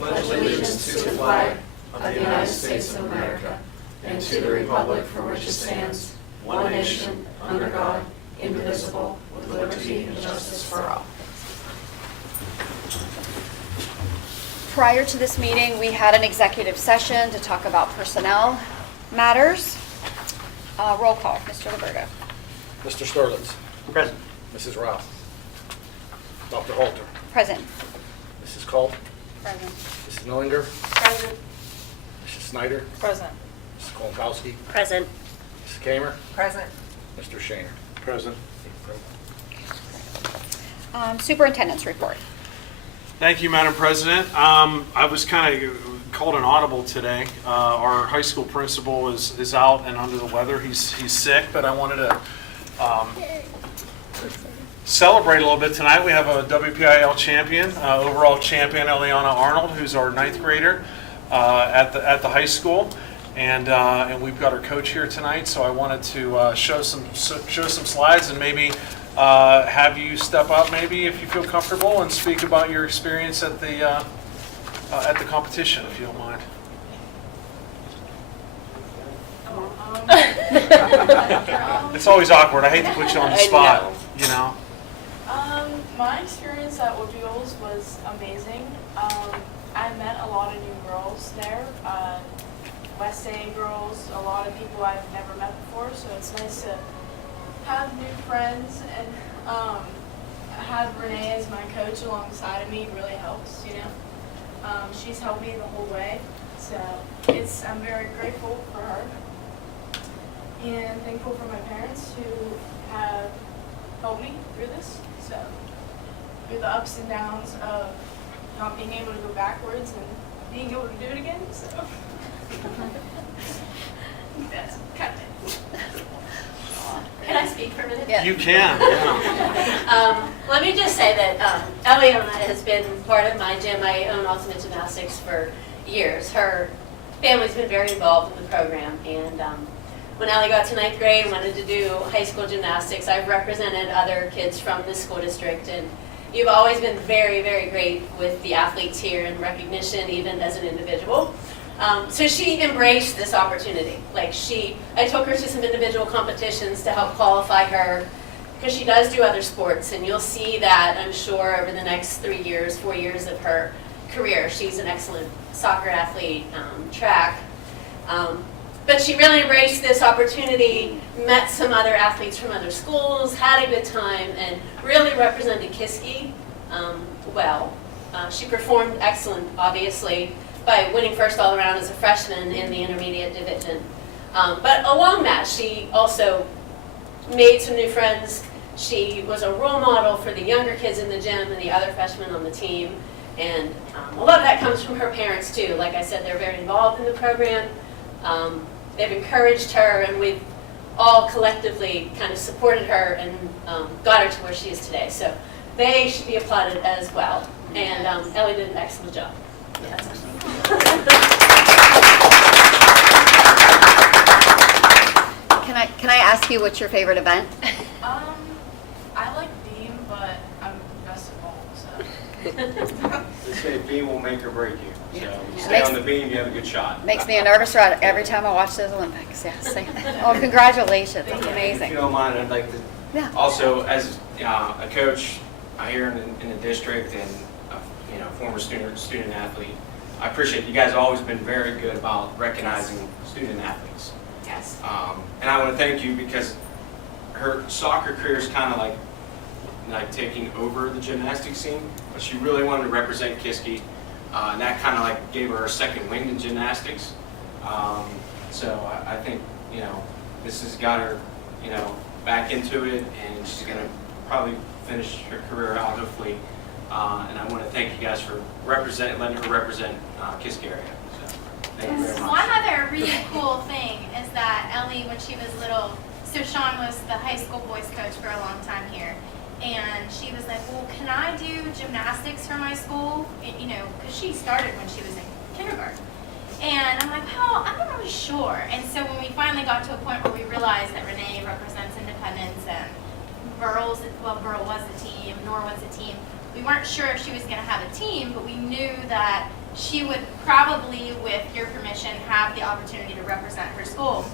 pledge allegiance to the flag of the United States of America and to the republic for which it stands, one nation, under God, indivisible, with liberty and justice for all. Prior to this meeting, we had an executive session to talk about personnel matters. Roll call, Mr. Liberto. Mr. Sterlitz. Present. Mrs. Rao. Dr. Halter. Present. Mrs. Culp. Present. Mrs. Millinger. Present. Mrs. Snyder. Present. Mrs. Kolkowski. Present. Mrs. Kamer. Present. Mr. Shaner. Present. Superintendent's report. Thank you, Madam President. I was kind of called an audible today. Our high school principal is out and under the weather. He's sick, but I wanted to celebrate a little bit tonight. We have a WPIL champion, overall champion, Eliana Arnold, who's our 9th grader at the high school. And we've got our coach here tonight, so I wanted to show some slides and maybe have you step up, maybe if you feel comfortable, and speak about your experience at the competition, if you don't mind. It's always awkward. I hate to put you on the spot. You know. My experience at Woodville's was amazing. I met a lot of new girls there. West A girls, a lot of people I've never met before, so it's nice to have new friends, and have Renee as my coach alongside of me really helps, you know. She's helped me the whole way, so I'm very grateful for her, and thankful for my parents who have helped me through this, so through the ups and downs of not being able to go backwards and being able to do it again, so that's kind of it. Can I speak for a minute? Yeah. You can. Yeah. Let me just say that Eliana has been part of my gym. I own Ultimate Gymnastics for years. Her family's been very involved in the program. And when Ellie got to 9th grade and wanted to do high school gymnastics, I've represented other kids from the school district. And you've always been very, very great with the athletes here and recognition, even as an individual. So she embraced this opportunity. I took her to some individual competitions to help qualify her, because she does do other sports, and you'll see that, I'm sure, over the next 4 years of her career. She's an excellent soccer athlete, track. But she really embraced this opportunity, met some other athletes from other schools, had a good time, and really represented Kiski well. She performed excellent, obviously, by winning first all around as a freshman in the intermediate division. But along that, she also made some new friends. She was a role model for the younger kids in the gym and the other freshmen on the team. And a lot of that comes from her parents too. Like I said, they're very involved in the program. They've encouraged her, and we've all collectively kind of supported her and got her to where she is today. So they should be applauded as well. And Ellie did an excellent job. That's it. Can I ask you what's your favorite event? I like beam, but I'm best at ball, so. They say beam will make or break you. So you stay Makes- on the beam, you have a good shot. Makes me a nervous wreck every time I watch those Olympics. Yeah, same. Oh, congratulations! That's If you amazing. don't mind, I'd like to Yeah. also, as a coach here in the district and former student athlete, I appreciate you guys have always been very good about recognizing student athletes. Yes. And I want to thank you, because her soccer career is kind of like taking over the gymnastics scene, but she really wanted to represent Kiski, and that kind of like gave her a second wind in gymnastics. So I think this has got her back into it, and she's going to probably finish her career out hopefully. And I want to thank you guys for letting her represent Kiski area. So thank you very much. One other really cool thing is that Ellie, when she was little, so Sean was the high school boys coach for a long time here, and she was like, well, can I do gymnastics for my school? Because she started when she was in kindergarten. And I'm like, well, I'm not really sure. And so when we finally got to a point where we realized that Renee represents independence and Burl was the team, Nora was the team, we weren't sure if she was going to have a team, but we knew that she would probably, with your permission, have the opportunity to represent her school.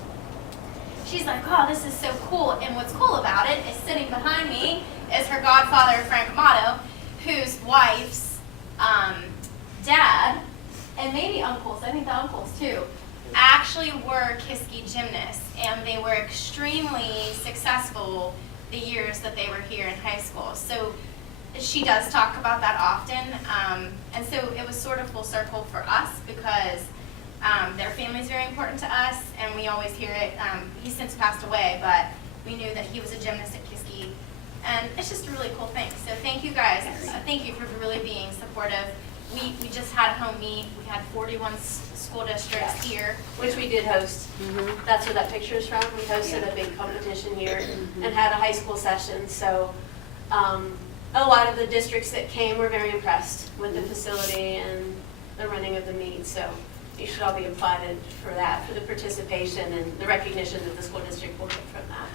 She's like, oh, this is so cool. And what's cool about it is sitting behind me is her godfather, Frank Amato, whose wife's dad, and maybe uncles, I think the uncles too, actually were Kiski gymnasts. And they were extremely successful the years that they were here in high school. So she does talk about that often. And so it was sort of full circle for us because their family is very important to us, and we always hear it. He's since passed away, but we knew that he was a gymnast at Kiski, and it's just a really cool thing. So thank you guys. Thank you for really being supportive. We just had a home meet. We had 41 school districts here. Which we did host. That's where that picture is from. We hosted a big competition here and had a high school session. So a lot of the districts that came were very impressed with the facility and the running of the meet. So you should all be applauded for that, for the participation and the recognition that the school district will get from that.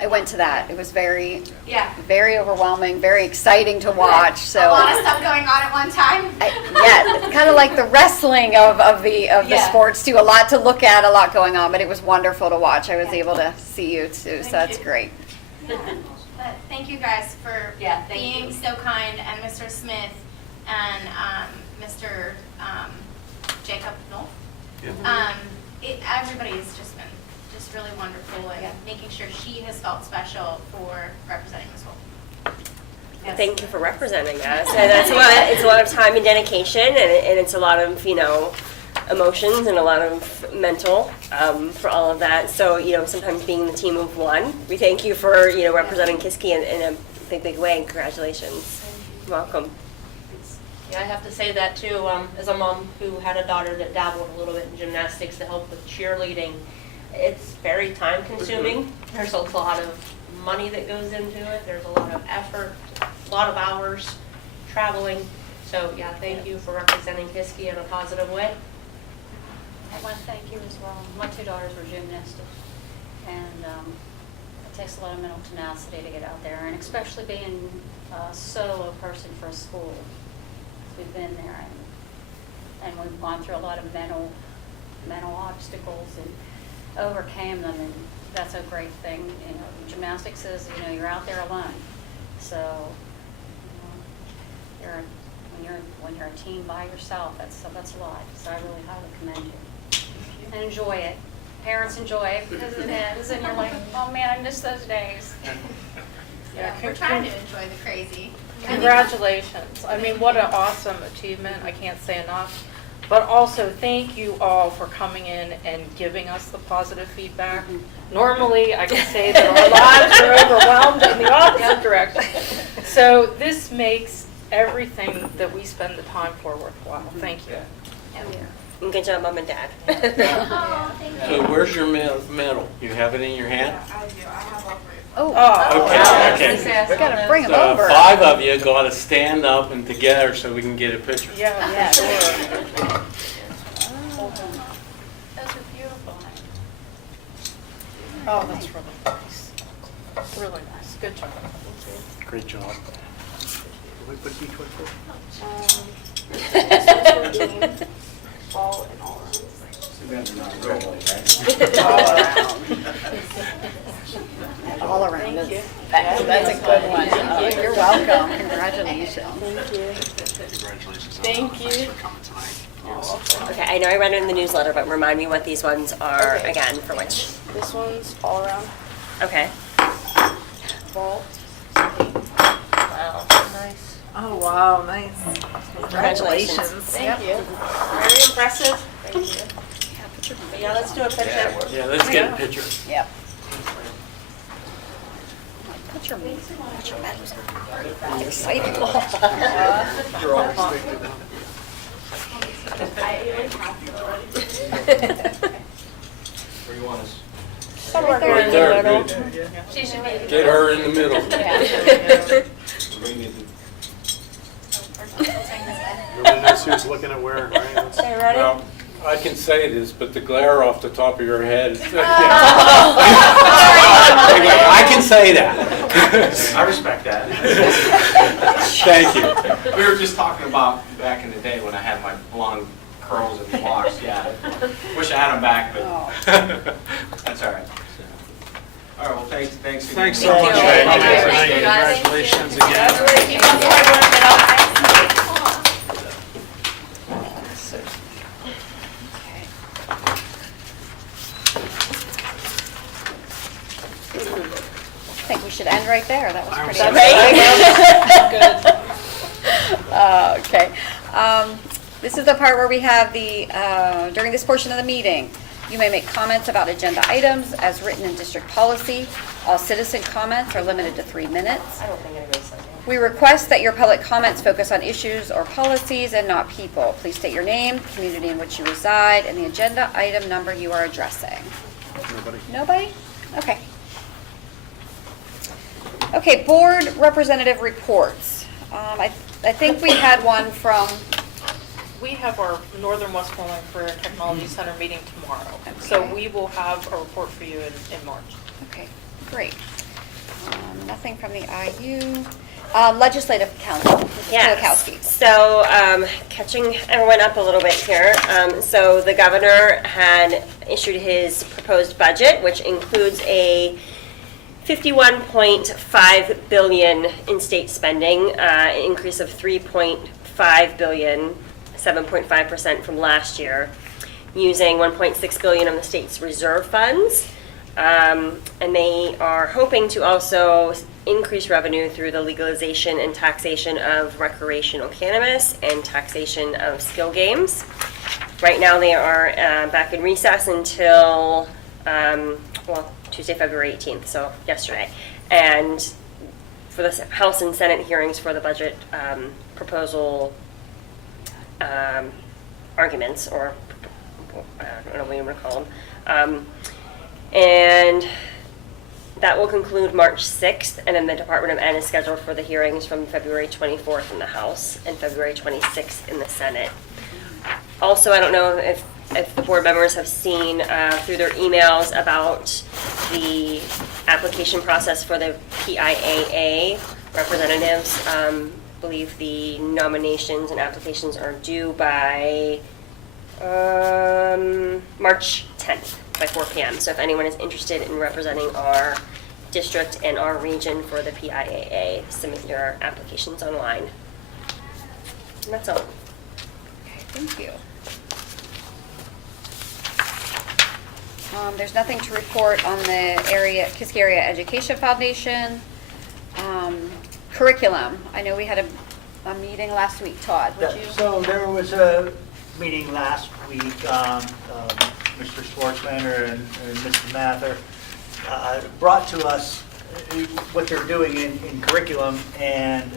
I went to that. It was very, Yeah. very overwhelming, very exciting to watch. So A lot of stuff going on at one time. yeah, it's kind of like the wrestling of the Yeah. sports too. A lot to look at, a lot going on, but it was wonderful to watch. I was able to see you too, so that's you. great. But thank you guys for Yeah, thank being you. so kind, and Mr. Smith and Mr. Jacob Knoll. Everybody's just been just really wonderful and making sure she has felt special for representing the school. Yes. Thank you for representing us. And it's a lot of time and dedication, and it's a lot of, emotions and a lot of mental for all of that. So, sometimes being the team of one, we thank you for, representing Kiski in a big way, and congratulations. Welcome. Yeah, I have to say that too, as a mom who had a daughter that dabbled a little bit in gymnastics to help with cheerleading. It's very time consuming. There's a lot of money that goes into it. There's a lot of effort, a lot of hours traveling. So yeah, thank you for representing Kiski in a positive way. I want to thank you as well. My two daughters were gymnastics, and it takes a lot of mental tenacity to get out there, and especially being a solo person for a school. We've been there, and we've gone through a lot of mental obstacles and overcame them, and that's a great thing. Gymnastics is, you're out there alone. So, when you're a team by yourself, that's a lot. So I really highly commend you. And enjoy it. Parents enjoy it because it is, and you're like, oh man, I miss those days. Yeah, we're trying to enjoy the crazy. Congratulations. I mean, what an awesome achievement. I can't say enough. But also, thank you all for coming in and giving us the positive feedback. Normally, I can say that our lives are overwhelmed in the opposite direction. So this makes everything that we spend the time for worthwhile. Thank you. And good job, Mom and Dad. Oh, thank you. So where's your medal? You have it in your hand? I do. I have all three. Oh, Okay. gotta bring them So over. 5 of you got to stand up and together so we can get a picture. Yeah, for sure. Those are beautiful. Oh, that's really nice. Really nice. Good job. Great job. What did each one for? Ball and all around. All around. Thank you. That's a good one. Oh, you're welcome. Congratulations. Thank you. Okay, I know I read it in the newsletter, but remind me what these ones are again for which. This one's all around. Okay. Ball. Wow, nice. Oh, wow, nice. Congratulations. Thank you. Very impressive. Thank you. But yeah, let's do a picture. Yeah, let's get a picture. Yep. Put your medals on. You're excited. You're all mistaken now. Where you want us? Somewhere Right in the there, middle. good. She should be. Get her in the middle. Nobody knows who's looking at where, right? Okay, ready? Well, I can say this, but the glare off the top of your head is... Anyway, I can say that. I respect that. Thank you. We were just talking about back in the day when I had my blonde curls and locks. Yeah, wish I had them back, but that's all right. All right, well, thanks again. Thanks so much. Thank you. Thank you. Congratulations again. Keep up the hard work, and I think we should end right there. That was pretty good. Okay. This is the part where we have the, during this portion of the meeting, you may make comments about agenda items as written in district policy. All citizen comments are limited to 3 minutes. I don't think anybody said that. We request that your public comments focus on issues or policies and not people. Please state your name, community in which you reside, and the agenda item number you are addressing. Nobody? Nobody? Okay. Okay, board representative reports. I think we had one from, We have our Northern Westmoreland Career Technology Center meeting tomorrow. So Okay. we will have a report for you in March. okay, great. Nothing from the IU. Legislative Council, Mrs. Yes. Kulikowski. So, catching everyone up a little bit here. So the governor had issued his proposed budget, which includes a 51.5 billion in state spending, an increase of 3.5 billion, 7.5% from last year, using 1.6 billion of the state's reserve funds. And they are hoping to also increase revenue through the legalization and taxation of recreational cannabis and taxation of skill games. Right now, they are back in recess until, Tuesday, February 18th, so yesterday. And for the House and Senate hearings for the budget proposal arguments, or I don't know what you want to call them. And that will conclude March 6th, and then the Department of Ed is scheduled for the hearings from February 24th in the House and February 26th in the Senate. Also, I don't know if the board members have seen through their emails about the application process for the PIAA representatives. I believe the nominations and applications are due by March 10th by 4 p.m. So if anyone is interested in representing our district and our region for the PIAA, submit your applications online. And that's all. Okay, thank you. There's nothing to report on the Kiski Area Education Foundation. Curriculum, I know we had a meeting last week. Todd, would you? So there was a meeting last week, Mr. Schwartzlander and Mrs. Mather brought to us what they're doing in curriculum and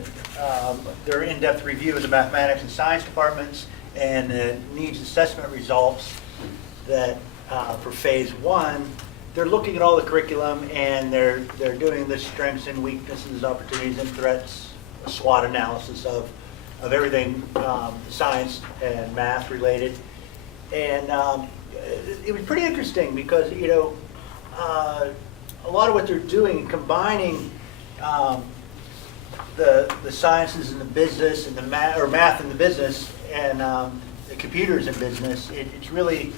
their in-depth review of the mathematics and science departments and the needs assessment results that for phase 1, they're looking at all the curriculum and they're doing the strengths and weaknesses, opportunities and threats, a SWOT analysis of everything science and math related. And it was pretty interesting because, you know, a lot of what they're doing, combining the sciences and the business and the math and the business and the computers in business, it's really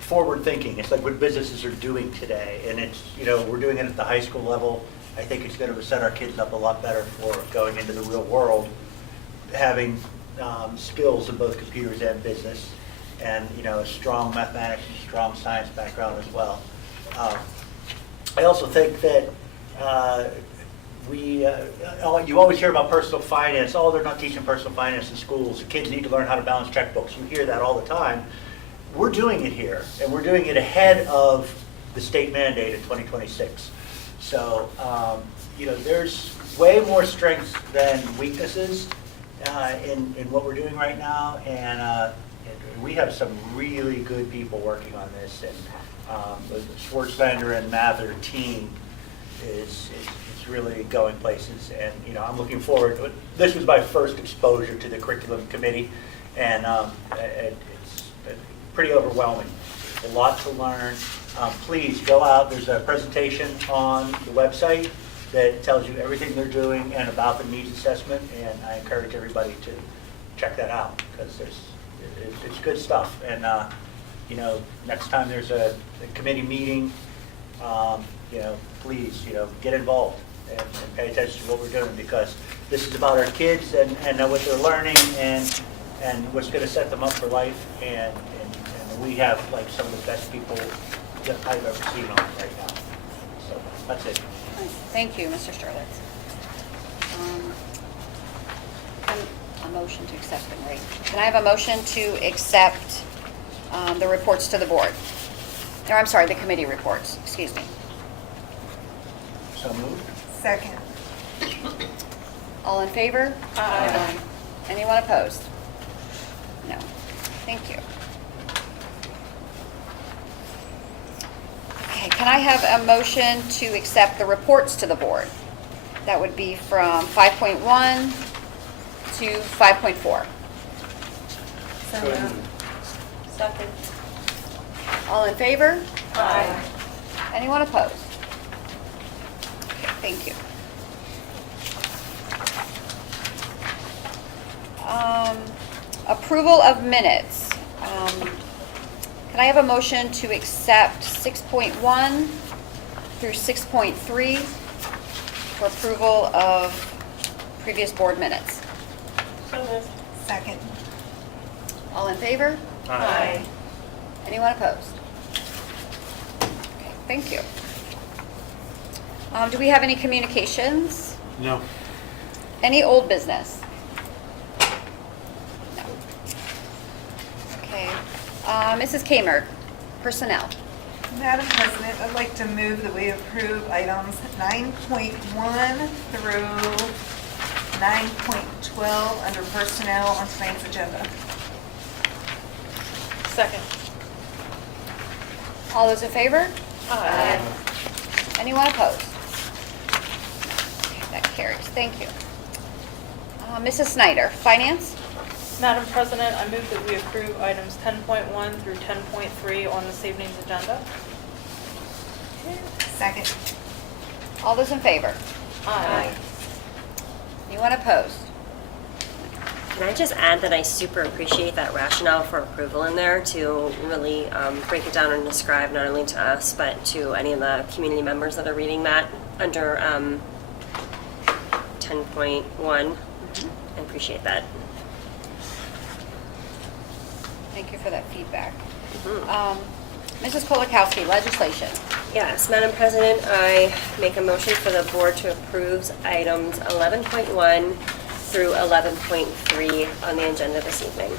forward thinking. It's like what businesses are doing today. And it's, you know, we're doing it at the high school level. I think it's going to set our kids up a lot better for going into the real world, having skills in both computers and business, and, you know, a strong mathematics and strong science background as well. I also think that you always hear about personal finance. Oh, they're not teaching personal finance in schools. The kids need to learn how to balance checkbooks. You hear that all the time. We're doing it here, and we're doing it ahead of the state mandate in 2026. So, you know, there's way more strengths than weaknesses in what we're doing right now, and we have some really good people working on this, and the Schwartzlander and Mather team is really going places, and, you know, I'm looking forward to it. This was my first exposure to the curriculum committee, and it's pretty overwhelming. A lot to learn. Please go out. There's a presentation on the website that tells you everything they're doing and about the needs assessment, and I encourage everybody to check that out, because it's good stuff. And, you know, next time there's a committee meeting, you know, please, you know, get involved and pay attention to what we're doing, because this is about our kids and what they're learning and what's going to set them up for life. And we have like some of the best people that I've ever seen on it right now. So that's it. Thank you, Mr. Sterlitz. A motion to accept them, right? Can I have a motion to accept the reports to the board? Or I'm sorry, the committee reports, excuse me. So moved. Second. All in favor? Aye. Anyone opposed? No. Thank you. Okay, can I have a motion to accept the reports to the board? That would be from 5.1 to 5.4. So moved. Second. All in favor? Aye. Anyone opposed? Okay, thank you. Approval of minutes. Can I have a motion to accept 6.1 through 6.3 for approval of previous board minutes? So moved. Second. All in favor? Aye. Anyone opposed? Okay, thank you. Do we have any communications? No. Any old business? No. Okay. Mrs. Kamer, personnel. Madam President, I'd like to move that we approve items 9.1 through 9.12 under personnel on tonight's agenda. Second. All those in favor? Aye. Anyone opposed? Okay, that carries. Thank you. Mrs. Snyder, finance. Madam President, I move that we approve items 10.1 through 10.3 on this evening's agenda. Second. All those in favor? Aye. Anyone opposed? Can I just add that I super appreciate that rationale for approval in there to really break it down and describe not only to us, but to any of the community members that are reading that under 10.1. I appreciate that. Thank you for that feedback. Mrs. Kolakowski, legislation. Yes, Madam President, I make a motion for the board to approve items 11.1 through 11.3 on the agenda this evening.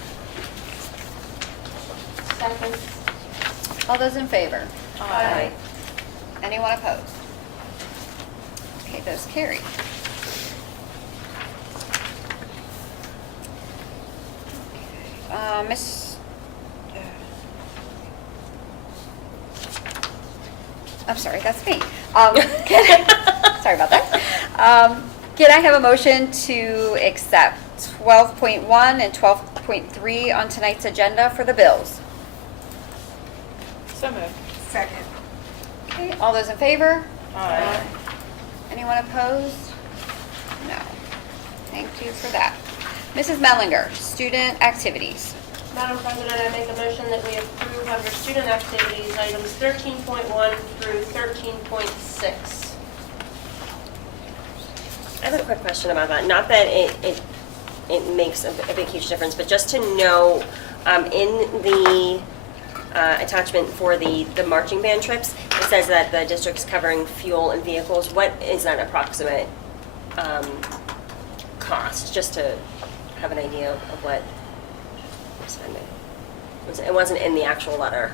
Second. All those in favor? Aye. Anyone opposed? Okay, those carry. I'm sorry, that's me. Sorry about that. Can I have a motion to accept 12.1 and 12.3 on tonight's agenda for the bills? So moved. Second. Okay, all those in favor? Aye. Anyone opposed? No. Thank you for that. Mrs. Mellinger, student activities. Madam President, I make a motion that we approve under student activities items 13.1 through 13.6. I have a quick question about that. Not that it makes a big, huge difference, but just to know, in the attachment for the marching band trips, it says that the district's covering fuel and vehicles. What is that approximate cost, just to have an idea of what we're spending? It wasn't in the actual letter.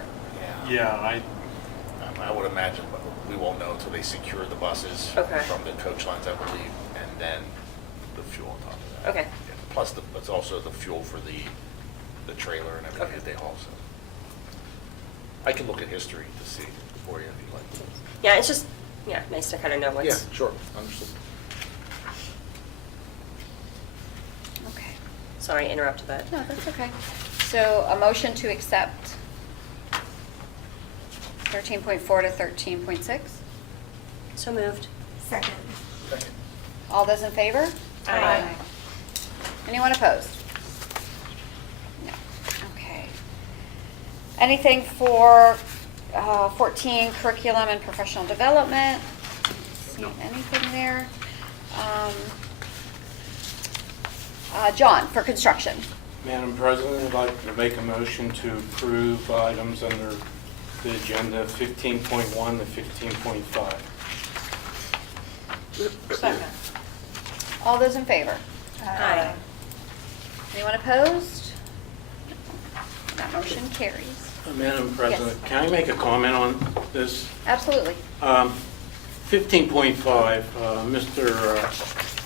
Yeah, I would imagine, but we won't know until they secure the buses Okay. from the coach lines, I believe, and then the fuel on top of that. Okay. Yeah, plus, it's also the fuel for the trailer and everything that they haul. So I can look at history to see for you if you'd like. Yeah, it's just, nice to kind of know what's. Yeah, sure, understood. Okay. Sorry, I interrupted that. No, that's okay. So a motion to accept 13.4 to 13.6? So moved. Second. Second. All those in favor? Aye. Anyone opposed? No. Okay. Anything for 14 curriculum and professional development? See anything there? John, for construction. Madam President, I'd like to make a motion to approve items under the agenda 15.1 to 15.5. Second. All those in favor? Aye. Anyone opposed? That motion carries. Madam President, can I make a comment on this? Absolutely. 15.5, Mr.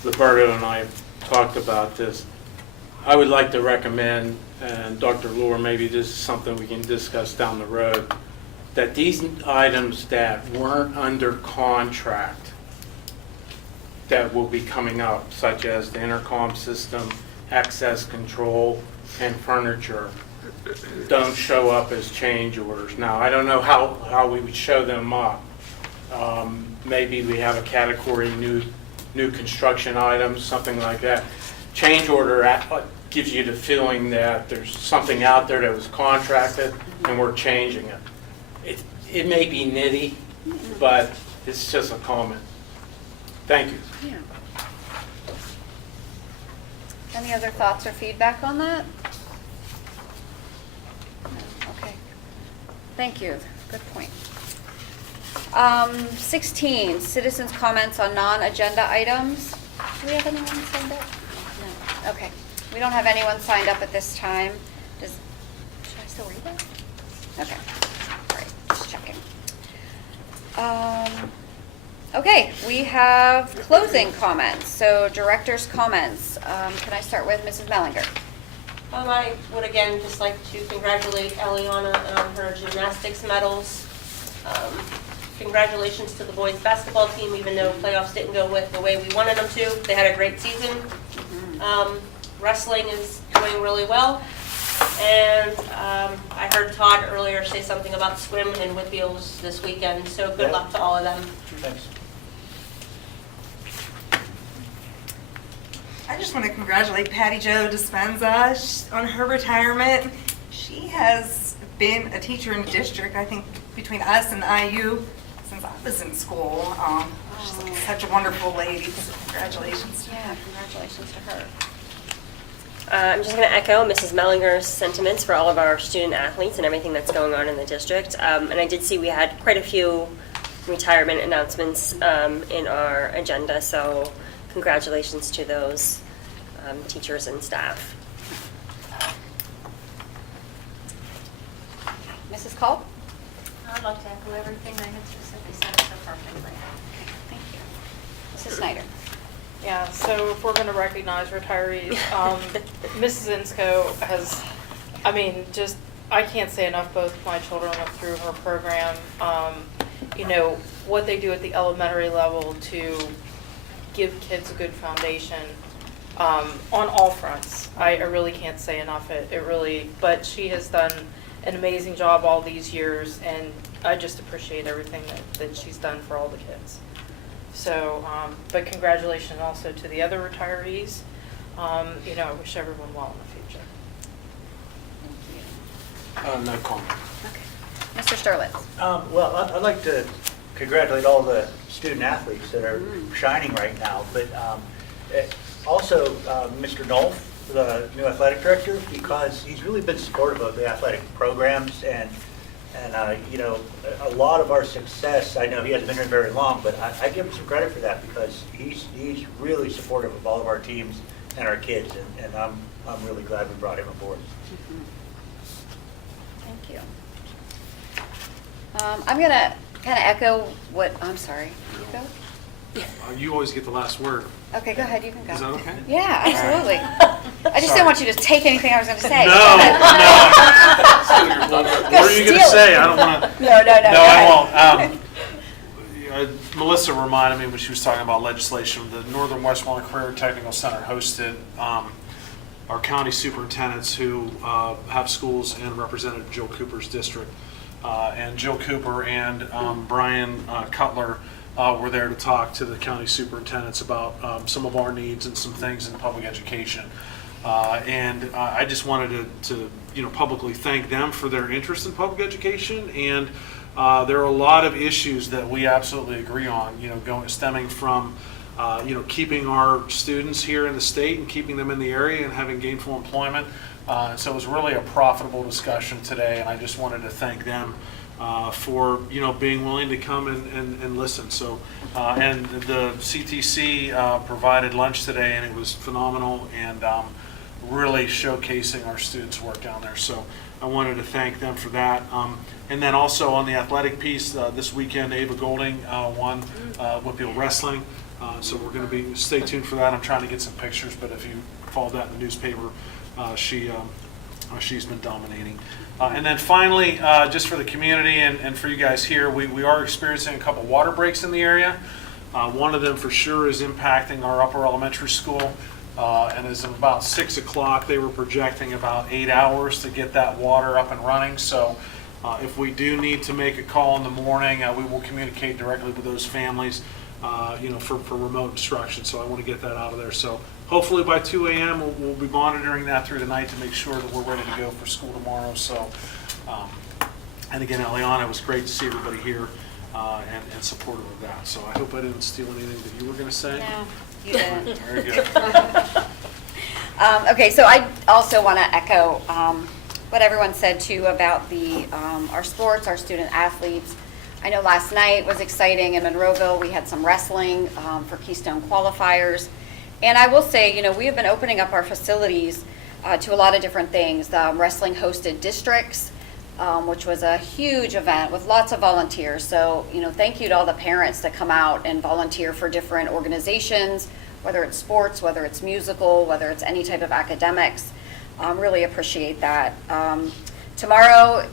Liberto and I talked about this. I would like to recommend, and Dr. Lohr, maybe this is something we can discuss down the road, that these items that weren't under contract that will be coming up, such as the intercom system, access control, and furniture, don't show up as change orders. Now, I don't know how we would show them up. Maybe we have a category new construction items, something like that. Change order gives you the feeling that there's something out there that was contracted and we're changing it. It may be nitty, but it's just a comment. Thank you. Yeah. Any other thoughts or feedback on that? No? Okay. Thank you. Good point. 16, citizens' comments on non-agenda items. Do we have anyone signed up? No. Okay. We don't have anyone signed up at this time. Should I still read that? Okay. All right. Just checking. Okay. We have closing comments. So director's comments. Can I start with Mrs. Mellinger? I would again just like to congratulate Eliana on her gymnastics medals. Congratulations to the boys basketball team, even though playoffs didn't go with the way we wanted them to. They had a great season. Wrestling is going really well. And I heard Todd earlier say something about swim and Whitfields this weekend, so good luck to all of them. Thanks. I just want to congratulate Patty Jo Dispenza on her retirement. She has been a teacher in the district, I think, between us and IU since I was in school. She's such a wonderful lady, so congratulations. Yeah, congratulations to her. I'm just going to echo Mrs. Mellinger's sentiments for all of our student athletes and everything that's going on in the district. And I did see we had quite a few retirement announcements in our agenda, so congratulations to those teachers and staff. Mrs. Culp? I'd like to echo everything that has specifically said so perfectly. Thank you. Mrs. Snyder? Yeah, so if we're going to recognize retirees, Mrs. Insko has, I mean, just, I can't say enough, both my children went through her program. You know, what they do at the elementary level to give kids a good foundation on all fronts. I really can't say enough. It really, but she has done an amazing job all these years, and I just appreciate everything that she's done for all the kids. So, but congratulations also to the other retirees. You know, I wish everyone well in the future. No comment. Okay. Mr. Sterlitz? Well, I'd like to congratulate all the student athletes that are shining right now, but also Mr. Nolf, the new athletic director, because he's really been supportive of the athletic programs and you know, a lot of our success, I know he hasn't been here very long, but I give him some credit for that because he's really supportive of all of our teams and our kids, and I'm really glad we brought him aboard. Thank you. I'm going to kind of echo what, I'm sorry. You go? You always get the last word. Okay, go ahead. You can go. Is that okay? Yeah, absolutely. I just Sorry. didn't want you to take anything I was going to say. No. What are you going to say? I don't want to. No, No, go I ahead. won't. Melissa reminded me when she was talking about legislation, the Northern Westmoreland Career Technical Center hosted our county superintendents who have schools and represented Jill Cooper's district. And Jill Cooper and Brian Cutler were there to talk to the county superintendents about some of our needs and some things in public education. And I just wanted to publicly thank them for their interest in public education. And there are a lot of issues that we absolutely agree on, stemming from keeping our students here in the state and keeping them in the area and having gainful employment. So it was really a profitable discussion today, and I just wanted to thank them for being willing to come and listen. So and the CTC provided lunch today, and it was phenomenal and really showcasing our students' work down there. So I wanted to thank them for that. And then also on the athletic piece, this weekend Ava Golding won Whitfield Wrestling. So we're going to be, stay tuned for that. I'm trying to get some pictures, but if you follow that in the newspaper, she's been dominating. And then finally, just for the community and for you guys here, we are experiencing a couple water breaks in the area. One of them for sure is impacting our upper elementary school. And as of about 6 o'clock, they were projecting about 8 hours to get that water up and running. So if we do need to make a call in the morning, we will communicate directly with those families, for remote instruction. So I want to get that out of there. So hopefully by 2 a.m. we'll be monitoring that through the night to make sure that we're ready to go for school tomorrow. So, and again, Eliana, it was great to see everybody here and supportive of that. So I hope I didn't steal anything that you were going to say. No, you didn't. Very good. Okay, so I also want to echo what everyone said too about our sports, our student athletes. I know last night was exciting in Monroeville. We had some wrestling for Keystone qualifiers. And I will say, we have been opening up our facilities to a lot of different things. Wrestling hosted districts, which was a huge event with lots of volunteers. So, thank you to all the parents that come out and volunteer for different organizations, whether it's sports, whether it's musical, whether it's any type of academics. Really appreciate that. Tomorrow,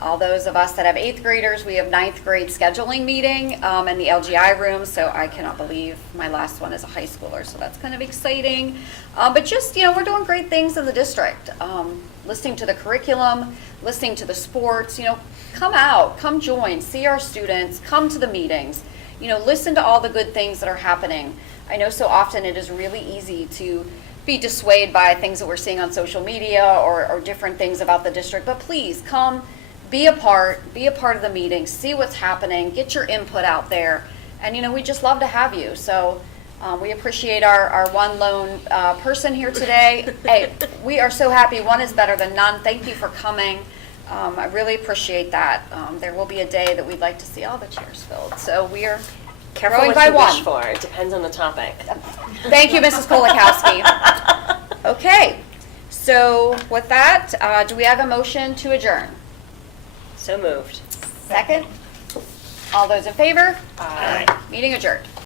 all those of us that have 8th graders, we have 9th grade scheduling meeting in the LGI room, so I cannot believe my last one is a high schooler, so that's kind of exciting. But just, we're doing great things in the district. Listening to the curriculum, listening to the sports, come out, come join, see our students, come to the meetings, listen to all the good things that are happening. I know so often it is really easy to be dissuaded by things that we're seeing on social media or different things about the district, but please come, be a part of the meeting, see what's happening, get your input out there, and we just love to have you. So we appreciate our one lone person here today. Hey, we are so happy. One is better than none. Thank you for coming. I really appreciate that. There will be a day that we'd like to see all the chairs filled. So we are Careful growing what by you one. wish for. It depends on the topic. Thank you, Mrs. Kolakowski. Okay, so with that, do we have a motion to adjourn? So moved. Second? All those in favor? Aye. Meeting adjourned.